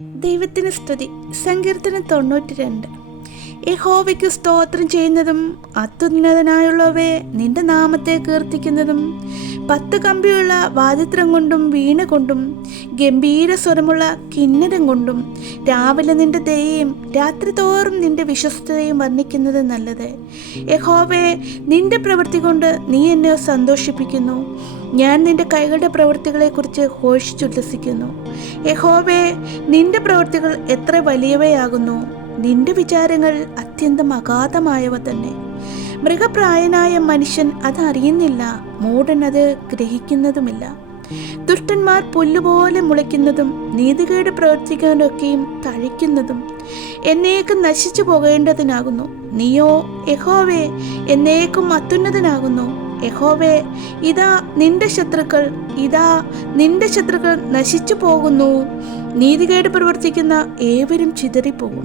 ദൈവത്തിന് സ്തുതി. സങ്കീർത്തനം 92. യഹോവയ്ക്ക് സ്തോത്രം ചെയ്യുന്നതും അത്യുന്നതനായുള്ളവയെ നിന്റെ നാമത്തെ കീർത്തിക്കുന്നതും 10 കമ്പിയുള്ള വാദിത്രം കൊണ്ടും വീണ കൊണ്ടും ഗംഭീര സ്വരമുള്ള കിന്നരം കൊണ്ടും രാവിലെ നിന്റെ ദയയും രാത്രി തോറും നിന്റെ വിശ്വസ്തതയും വർണ്ണിക്കുന്നത് നല്ലത്. യഹോവയെ നിന്റെ പ്രവൃത്തി കൊണ്ട് നീ എന്നെ സന്തോഷിപ്പിക്കുന്നു. ഞാൻ നിന്റെ കൈകളുടെ പ്രവൃത്തികളെക്കുറിച്ച് ഘോഷിച്ചുല്ലസിക്കുന്നു. യഹോവേ, നിന്റെ പ്രവൃത്തികൾ എത്ര വലിയവയാകുന്നു! നിന്റെ വിചാരങ്ങൾ അത്യന്തം അഗാധമായവ തന്നെ. മൃഗപ്രായനായ മനുഷ്യൻ അത് അറിയുന്നില്ല, മൂഢൻ അത് ഗ്രഹിക്കുന്നതുമില്ല. ദുഷ്ടന്മാർ പുല്ലുപോലെ മുളയ്ക്കുന്നതും നീതികേട് പ്രവർത്തിക്കാനൊക്കെയും തഴയ്ക്കുന്നതും എന്നേക്കും നശിച്ചു പോകേണ്ടതിനാകുന്നു. നീയോ യഹോവേ എന്നേക്കും അത്യുന്നതനാകുന്നു. യഹോവേ, ഇതാ നിന്റെ ശത്രുക്കൾ നശിച്ചു പോകുന്നു. നീതികേട് പ്രവർത്തിക്കുന്ന ഏവരും ചിതറിപ്പോകും.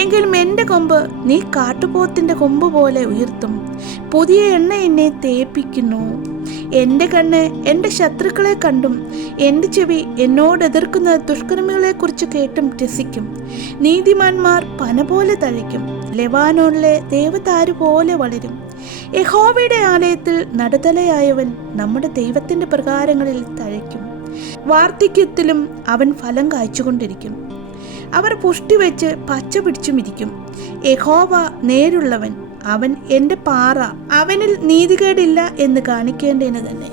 എങ്കിലും എൻ്റെ കൊമ്പ് നീ കാട്ടുപോത്തിൻ്റെ കൊമ്പ് പോലെ ഉയർത്തും. പുതിയ എണ്ണ എന്നെ തേപ്പിക്കുന്നു. എൻ്റെ കണ്ണ് എൻ്റെ ശത്രുക്കളെ കണ്ടും എൻ്റെ ചെവി എന്നോട് എതിർക്കുന്ന ദുഷ്കർമ്മികളെക്കുറിച്ച് കേട്ടും രസിക്കും. നീതിമാന്മാർ പന പോലെ തഴയ്ക്കും, ലെബാനോണിലെ ദേവദാരു പോലെ വളരും. യഹോവയുടെ ആലയത്തിൽ നടുതലയായവൻ നമ്മുടെ ദൈവത്തിൻ്റെ പ്രകാരങ്ങളിൽ തഴയ്ക്കും. വാർദ്ധക്യത്തിലും അവൻ ഫലം കായ്ച്ചുകൊണ്ടിരിക്കും. അവർ പുഷ്ടി വെച്ച് പച്ച പിടിച്ചുമിരിക്കും. യഹോവ നേരുള്ളവൻ, അവൻ എൻ്റെ പാറ, അവനിൽ നീതികേടില്ല എന്ന് കാണിക്കേണ്ടതിന് തന്നെ.